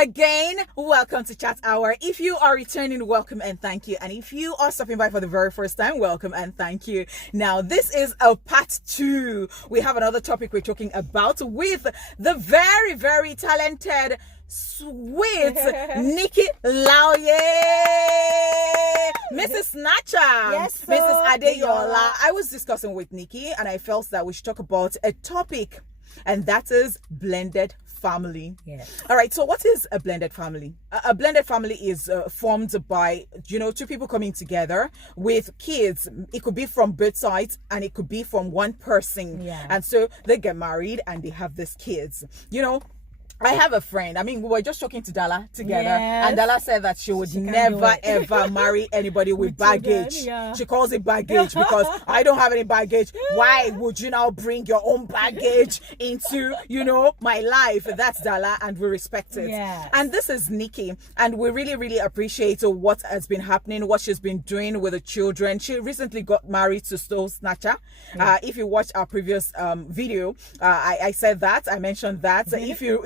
again. Welcome to Chat Hour. If you are returning, welcome and thank you. And if you are stopping by for the very first time, welcome and thank you. Now, this is a part 2. We have another topic we're talking about with the very, very talented, sweet Nikki Laoye, Mrs. Snatcher, yes, Mrs. Adeyola. I was discussing with Nikki and I felt that we should talk about a topic, and that is blended family. Yes. All right. So what is a blended family? A blended family is formed by, two people coming together with kids. It could be from both sides and it could be from one person. Yeah. And so they get married and they have these kids. I have a friend. I mean, we were just talking to Dala together, Yes. and Dala said that she would never ever marry anybody with baggage. children, yeah. She calls it baggage because I don't have any baggage. Why would you now bring your own baggage into, my life? That's Dala, and we respect it. Yes. And this is Nikki, and we really, really appreciate what has been happening, what she's been doing with the children. She recently got married to Snatcher. Yeah. If you watch our previous video, I said that, I mentioned that. If you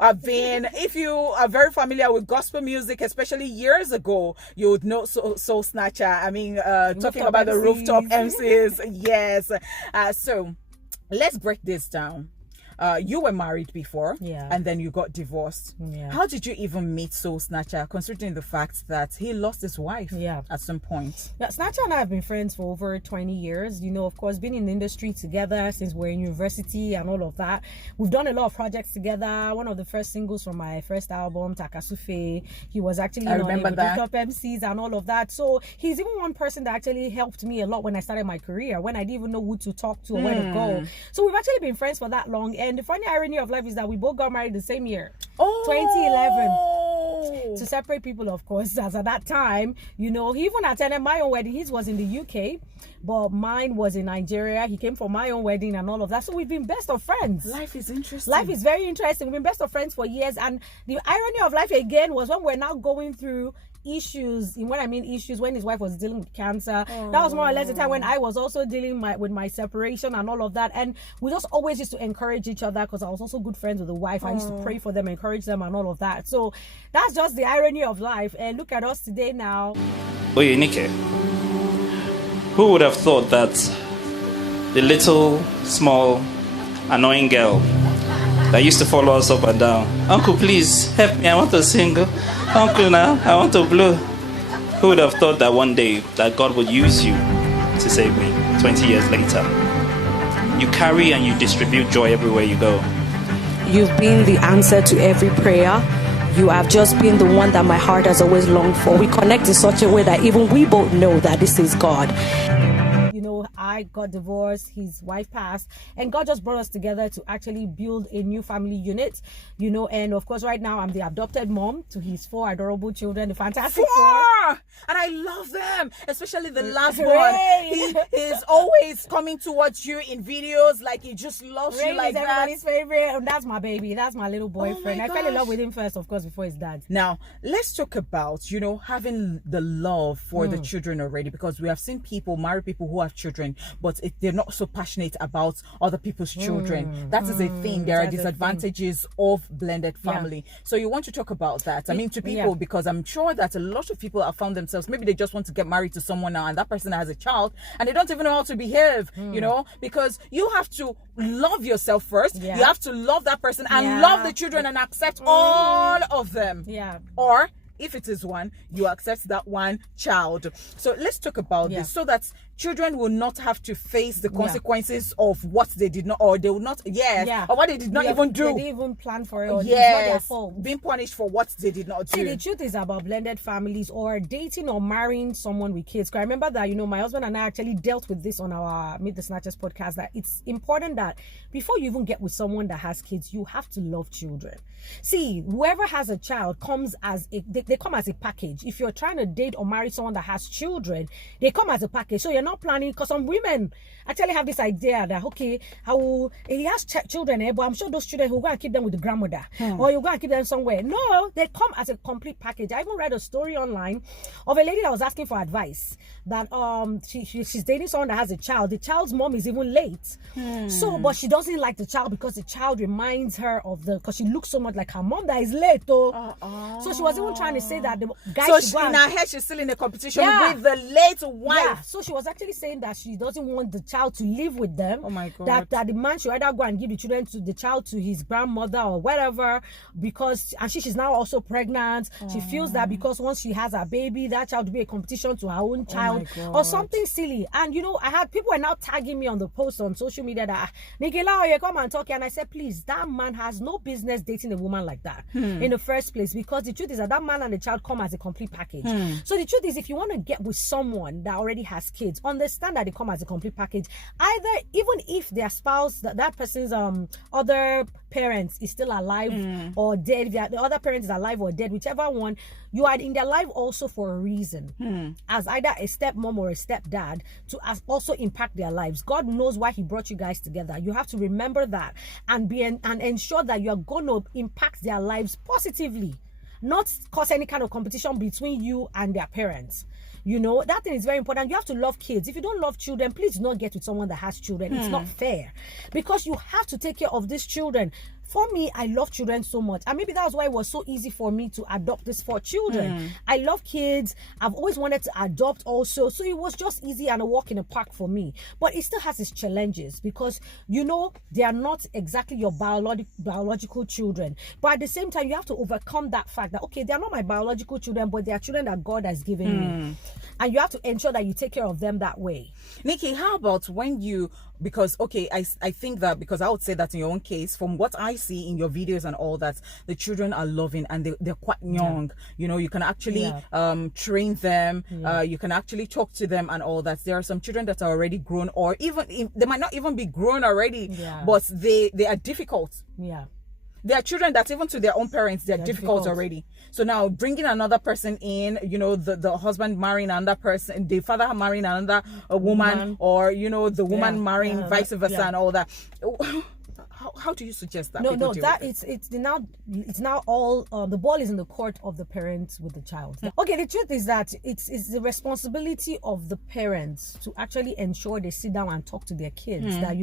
are very familiar with gospel music, especially years ago, you would know Soul Snatcher. I mean, talking about the rooftop MCs. Yes. So let's break this down. You were married before, Yeah. and then you got divorced. Yeah. How did you even meet Soul Snatcher, considering the fact that he lost his wife at some point? Yeah, Snatcher and I have been friends for over 20 years. Of course, been in the industry together since we're in university and all of that. We've done a lot of projects together. One of the first singles from my first album, Takasufe, he was actually I remember with that. Rooftop MCs and all of that. So he's even one person that actually helped me a lot when I started my career, when I didn't even know who to talk to or where to go. So we've actually been friends for that long. And the funny irony of life is that we both got married the same year, 2011. To separate people, of course, as at that time, he even attended my own wedding. His was in the UK, but mine was in Nigeria. He came for my own wedding and all of that. So we've been best of friends. Life is interesting. Life is very interesting. We've been best of friends for years. And the irony of life again was when we're now going through issues. And when I mean issues, when his wife was dealing with cancer, that was more or less the time when I was also dealing with my separation and all of that. And we just always used to encourage each other because I was also good friends with the wife. I used to pray for them, encourage them and all of that. So that's just the irony of life. And look at us today now. Oye, Nikki, who would have thought that the little, small, annoying girl that used to follow us up and down, uncle, please help me, I want to sing, uncle, now I want to blow. Who would have thought that one day that God would use you to save me 20 years later? You carry and you distribute joy everywhere you go. You've been the answer to every prayer. You have just been the one that my heart has always longed for. We connect in such a way that even we both know that this is God. I got divorced, his wife passed, and God just brought us together to actually build a new family unit, and of course right now I'm the adopted mom to his 4 adorable children, the fantastic 4. And I love them, especially the last one. He is always coming towards you in videos, like he just loves you like that. Everybody's favorite, and that's my baby, that's my little boyfriend. I fell in love with him first, of course, before his dad. Now let's talk about having the love for the children already, because we have seen married people who have children, but they're not so passionate about other people's children. That is a thing. There are disadvantages of blended family. So you want to talk about that? I mean, to people, because I'm sure that a lot of people have found themselves, maybe they just want to get married to someone now and that person has a child and they don't even know how to behave, because you have to love yourself first. You have to love that person and love the children and accept all of them. Or if it is one, you accept that one child. So let's talk about this so that children will not have to face the consequences of what they did not, or they will not, or what they did not even do. They didn't even plan for it. Or it's not their fault. Being punished for what they did not do. See, the truth is about blended families or dating or marrying someone with kids. 'Cause I remember that, my husband and I actually dealt with this on our Meet the Snatchers podcast, that it's important that before you even get with someone that has kids, you have to love children. See, whoever has a child comes as they come as a package. If you're trying to date or marry someone that has children, they come as a package. So you're not planning, because some women, actually have this idea that, okay, he has children, but I'm sure those children who go and keep them with the grandmother, or you go and keep them somewhere. No, they come as a complete package. I even read a story online of a lady that was asking for advice that she's dating someone that has a child. The child's mom is even late, but she doesn't like the child because the child reminds her of because she looks so much like her mom that is late. So she was even trying to say that the guy. So in her head, she's still in a competition with the late wife. Yeah. So she was actually saying that she doesn't want the child to live with them. Oh my God. That the man should either go and give the child to his grandmother or whatever, because she's now also pregnant. She feels that because once she has a baby, that child will be a competition to her own child or something silly. And I had people are now tagging me on the post on social media that Nikki Laoye, come and talk. And I said, please, that man has no business dating a woman like that in the first place, because the truth is that man and the child come as a complete package. So the truth is, if you want to get with someone that already has kids, understand that they come as a complete package. Either, even if their spouse, that person's other parents is still alive or dead, if the other parent is alive or dead, whichever one, you are in their life also for a reason, as either a stepmom or a stepdad, to also impact their lives. God knows why he brought you guys together. You have to remember that and ensure that you are going to impact their lives positively, not cause any kind of competition between you and their parents. That thing is very important. You have to love kids. If you don't love children, please do not get with someone that has children. It's not fair, because you have to take care of these children. For me, I love children so much, and maybe that's why it was so easy for me to adopt these 4 children. I love kids. I've always wanted to adopt also, so it was just easy and a walk in the park for me. But it still has its challenges, because they are not exactly your biological children, but at the same time you have to overcome that fact that, okay, they are not my biological children, but they are children that God has given me, and you have to ensure that you take care of them that way. Nikki, how about because I think that, because I would say that in your own case, from what I see in your videos and all that, the children are loving and they're quite young. You can actually train them. You can actually talk to them and all that. There are some children that are already grown, or even they might not even be grown already, but they are difficult. There are children that even to their own parents, they're difficult already. So now bringing another person in, the husband marrying another person, the father marrying another woman, or, the woman marrying vice versa and all that. How do you suggest that? No, that it's now all the ball is in the court of the parents with the child. Okay, the truth is that it's the responsibility of the parents to actually ensure they sit down and talk to their kids that,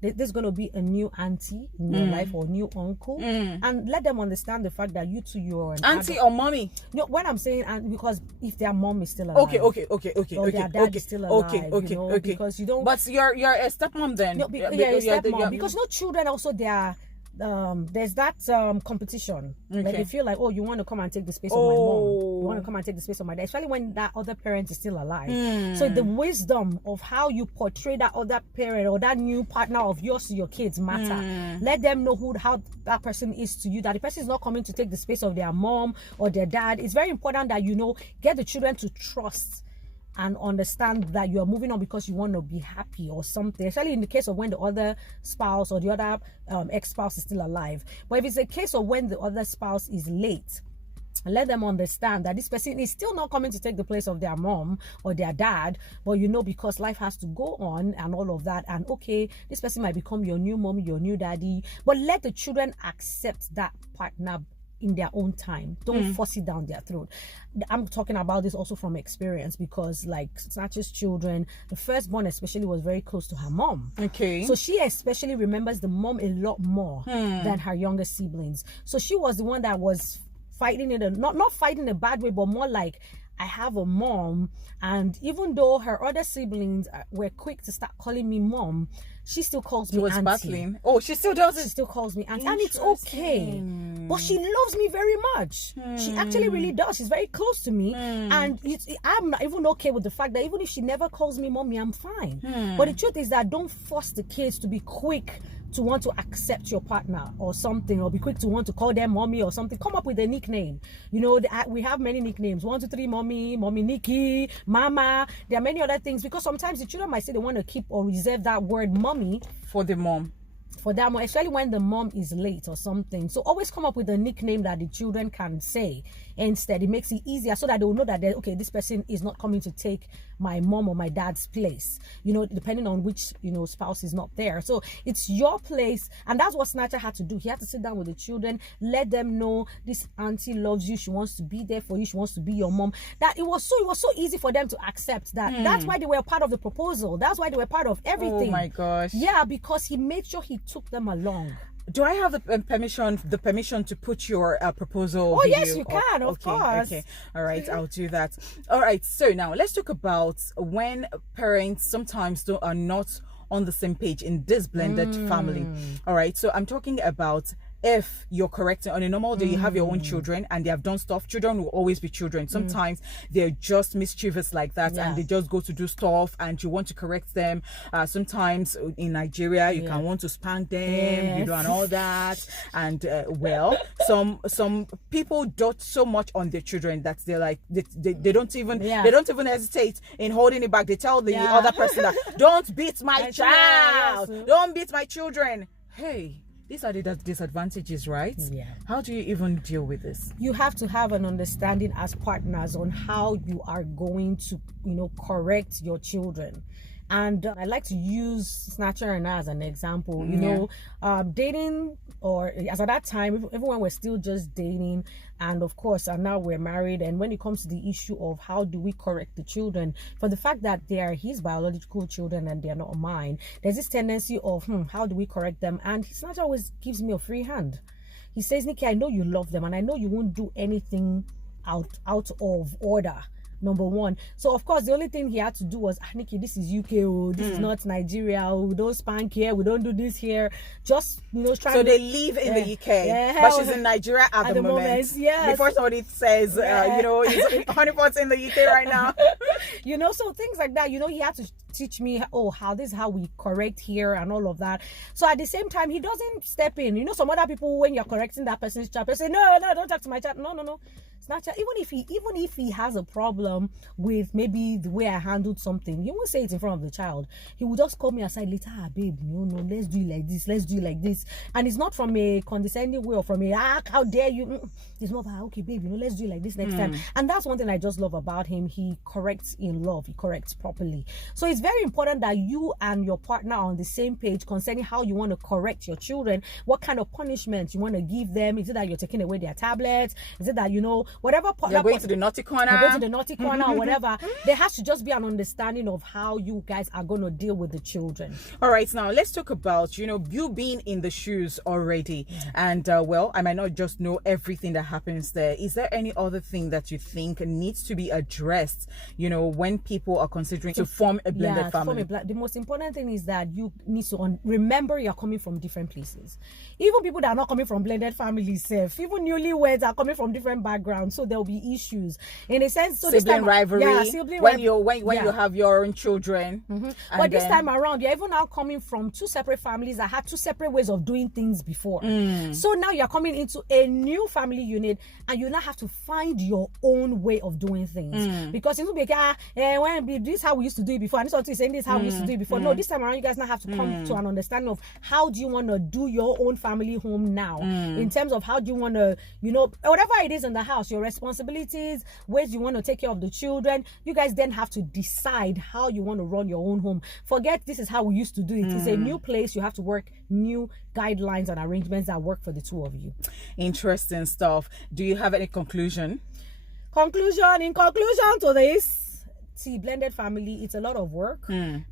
there's going to be a new auntie in your life, or new uncle, and let them understand the fact that you're an auntie adult. or mommy. When I'm saying because if their mom is still alive, okay, or their dad is still alive, okay, because you don't. But you're a stepmom then. No, a stepmom, because no children also they are. There's that competition where they feel like, oh, you want to come and take the space of my mom, you want to come and take the space of my dad, especially when that other parent is still alive. So the wisdom of how you portray that other parent or that new partner of yours to your kids matter. Let them know how that person is to you, that the person is not coming to take the space of their mom or their dad. It's very important that get the children to trust and understand that you are moving on because you want to be happy or something, especially in the case of when the other spouse or the other ex-spouse is still alive. But if it's a case of when the other spouse is late, let them understand that this person is still not coming to take the place of their mom or their dad, but because life has to go on and all of that, and okay, this person might become your new mommy, your new daddy, but let the children accept that partner in their own time. Don't force it down their throat. I'm talking about this also from experience, because like Snatcher's children, the firstborn especially was very close to her mom. Okay. So she especially remembers the mom a lot more than her younger siblings. So she was the one that was fighting it, not fighting in a bad way, but more like, I have a mom, and even though her other siblings were quick to start calling me mom, she still calls me auntie. Battling. Oh, she still does it. She still calls me auntie, and it's okay. But she loves me very much. She actually really does. She's very close to me, and I'm not even okay with the fact that even if she never calls me mommy, I'm fine. But the truth is that don't force the kids to be quick to want to accept your partner or something, or be quick to want to call them mommy or something. Come up with a nickname. We have many nicknames. 1, 2, 3, mommy Nikki, mama. There are many other things, because sometimes the children might say they want to keep or reserve that word mommy for the mom. for that one, especially when the mom is late or something. So always come up with a nickname that the children can say instead. It makes it easier so that they will know that, okay, this person is not coming to take my mom or my dad's place, you know, depending on which, you know, spouse is not there. So it's your place. And that's what Snatcher had to do. He had to sit down with the children, let them know this auntie loves you, she wants to be there for you, she wants to be your mom. That it was so easy for them to accept that. That's why they were part of the proposal. That's why they were part of everything. Oh my gosh. Yeah, because he made sure he took them along. Do I have the permission to put your proposal? Oh, video yes, you can, up? of course. Okay, all right, I'll do that. All right, so now let's talk about when parents sometimes are not on the same page in this blended family. All right, so I'm talking about if you're correcting on a normal day, you have your own children and they have done stuff. Children will always be children. Sometimes they're just mischievous like that, and they just go to do stuff and you want to correct them. Sometimes in Nigeria you can want to spank them, you know, and all that. And well, some people dote so much on their children that they're like they don't even hesitate in holding it back. They tell the other person that don't beat my child, don't beat my children. Hey, these are the disadvantages, right? Yeah. How do you even deal with this? You have to have an understanding as partners on how you are going to, you know, correct your children. And I like to use Snatcher and I as an example. You know, dating, or as at that time, everyone was still just dating, and of course, and now we're married. And when it comes to the issue of how do we correct the children, for the fact that they are his biological children and they are not mine, there's this tendency of how do we correct them? And Snatcher always gives me a free hand. He says, Nikki, I know you love them, and I know you won't do anything out of order. Number one. So of course the only thing he had to do was, Nikki, this is UK, oh, this is not Nigeria, oh, we don't spank here, we don't do this here. Just, you know, trying. So they live in the UK, but she's in Nigeria at the moment. Yes. Before somebody says, you know, Honeypot's in the UK right now. You know, so things like that. You know, he had to teach me, how this is how we correct here and all of that. So at the same time, he doesn't step in. You know, some other people, when you're correcting that person's child, they say, no, don't talk to my child. No. Snatcher, even if he has a problem with maybe the way I handled something, he won't say it in front of the child. He will just call me aside later, babe, no, let's do it like this, let's do it like this. And it's not from a condescending way or from a how dare you. It's not that, okay, babe, you know, let's do it like this next time. And that's one thing I just love about him. He corrects in love, he corrects properly. So it's very important that you and your partner are on the same page concerning how you want to correct your children, what kind of punishment you want to give them. Is it that you're taking away their tablets? Is it that, you know, whatever you're going to the naughty corner, or whatever. There has to just be an understanding of how you guys are going to deal with the children. All right, now let's talk about, you know, you being in the shoes already, and well, I might not just know everything that happens there. Is there any other thing that you think needs to be addressed, you know, when people are considering to form a blended family? The most important thing is that you need to remember you're coming from different places. Even people that are not coming from blended families, even newlyweds are coming from different backgrounds, so there'll be issues in a sense. So sibling rivalry, when you have your own children. But this time around, you're even now coming from two separate families that had two separate ways of doing things before. So now you're coming into a new family unit, and you now have to find your own way of doing things, because it will be when this is how we used to do it before, and this one is saying this is how we used to do it before. No, this time around you guys now have to come to an understanding of how do you want to do your own family home now, in terms of how do you want to, you know, whatever it is in the house, your responsibilities, ways you want to take care of the children. You guys then have to decide how you want to run your own home. Forget this is how we used to do it. It's a new place. You have to work new guidelines and arrangements that work for the two of you. Interesting stuff. Do you have any conclusion? In conclusion to this, see, blended family, it's a lot of work,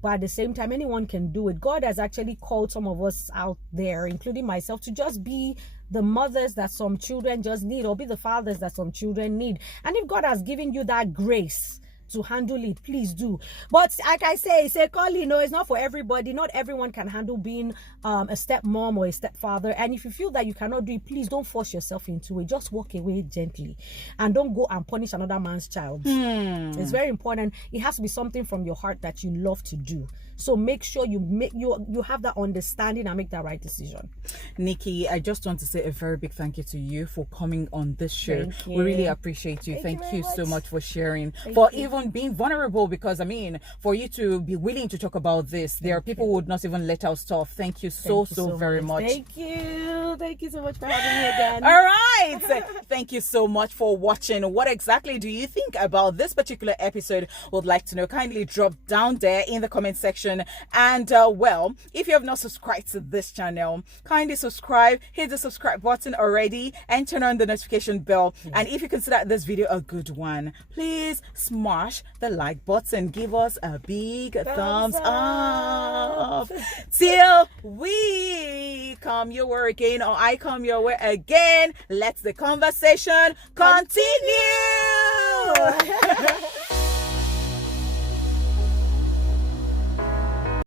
but at the same time, anyone can do it. God has actually called some of us out there, including myself, to just be the mothers that some children just need, or be the fathers that some children need. And if God has given you that grace to handle it, please do. But like I say, calling, it's not for everybody. Not everyone can handle being a stepmom or a stepfather. And if you feel that you cannot do it, please don't force yourself into it. Just walk away gently, and don't go and punish another man's child. It's very important. It has to be something from your heart that you love to do. So make sure you have that understanding and make that right decision. Nikki, I just want to say a very big thank you to you for coming on this show. We really appreciate you. Thank you so much for sharing, for even even being vulnerable, because I mean, for you to be willing to talk about this, there are people who would not even let out stuff. Thank you so very much. Thank you so much for having me again. All right. Thank you so much for watching. What exactly do you think about this particular episode? Would like to know. Kindly drop down there in the comment section. And well, if you have not subscribed to this channel, kindly subscribe, hit the subscribe button already, and turn on the notification bell. And if you consider this video a good one, please smash the like button. Give us a big thumbs up. Till we come your way again, or I come your way again, let the conversation continue.